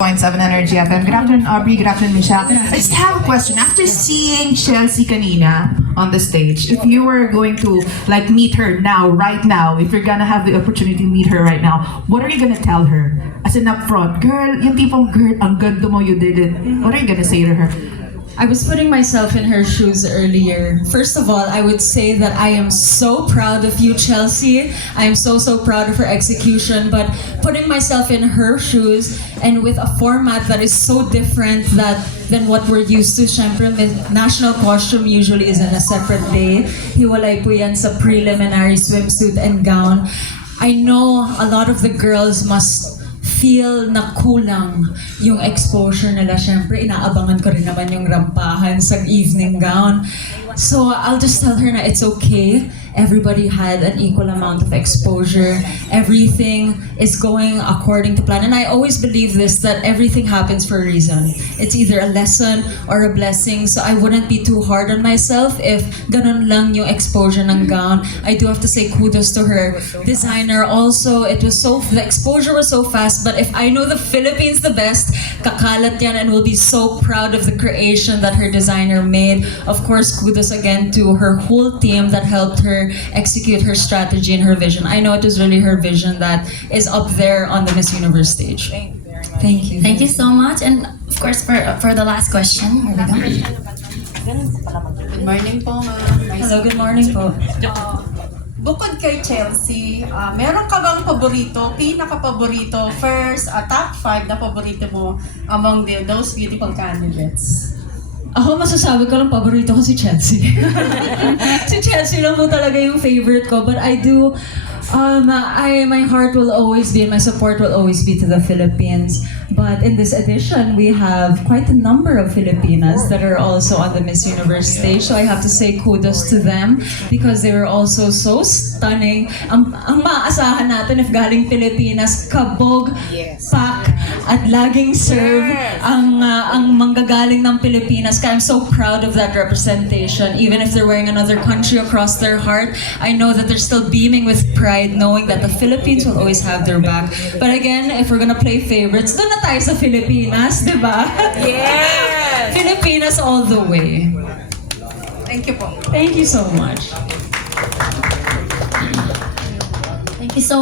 0.7 Energy FM. Good afternoon, Aubrey. Good afternoon, Michelle. I just have a question. After seeing Chelsea kanina on the stage, if you were going to meet her now, right now, if you're gonna have the opportunity to meet her right now, what are you gonna tell her? As in up front, girl, yung tipong girl, ang ganda mo, you did it. What are you gonna say to her? I was putting myself in her shoes earlier. First of all, I would say that I am so proud of you, Chelsea. I am so proud of her execution. But putting myself in her shoes and with a format that is so different than what we're used to. Syempre, national costume usually is on a separate day. Hiwalay po yan sa preliminary swimsuit and gown. I know a lot of the girls must feel na kulang yung exposure nila. Syempre, inaabangan ko rin naman yung rampahan sa evening gown. So, I'll just tell her na it's okay. Everybody had an equal amount of exposure. Everything is going according to plan. And I always believe this, that everything happens for a reason. It's either a lesson or a blessing. So I wouldn't be too hard on myself if ganun lang yung exposure ng gown. I do have to say kudos to her designer also. The exposure was so fast, but if I know the Philippines the best, kakalat yan and will be so proud of the creation that her designer made. Of course, kudos again to her whole team that helped her execute her strategy and her vision. I know it was really her vision that is up there on the Miss Universe stage. Thank you. Thank you so much. And of course, for the last question, here we go. Good morning po, ma'am. Hello, good morning po. Bukod kay Chelsea, meron ka bang paborito, pinaka-paborito, first, top 5 na paborito mo among those beautiful candidates? Ako masasabi ko lang paborito ko si Chelsea. Si Chelsea lang po talaga yung favorite ko. But I do, my heart will always be and my support will always be to the Philippines. But in this edition, we have quite a number of Filipinas that are also on the Miss Universe stage. So I have to say kudos to them because they were also so stunning. Ang maaasahan natin if galing Pilipinas, kabog, pack, at laging serve ang manggagaling ng Pilipinas. I'm so proud of that representation. Even if they're wearing another country across their heart, I know that they're still beaming with pride knowing that the Philippines will always have their back. But again, if we're gonna play favorites, doon na tayo sa Pilipinas, di ba? Yes! Pilipinas all the way. Thank you po. Thank you so much. Thank you so